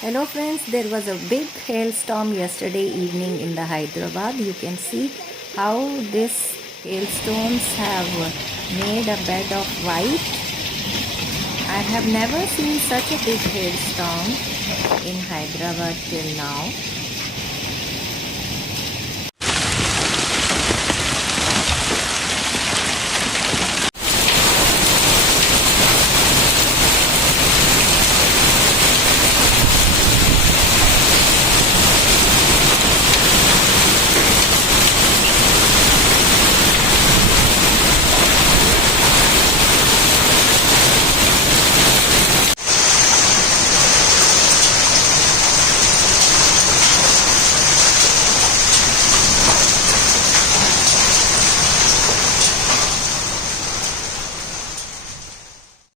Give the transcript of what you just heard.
Hello friends, there was a big hailstorm yesterday evening in the Hyderabad. You can see how these hailstones have made a bed of white. I have never seen such a big hailstorm in Hyderabad till now.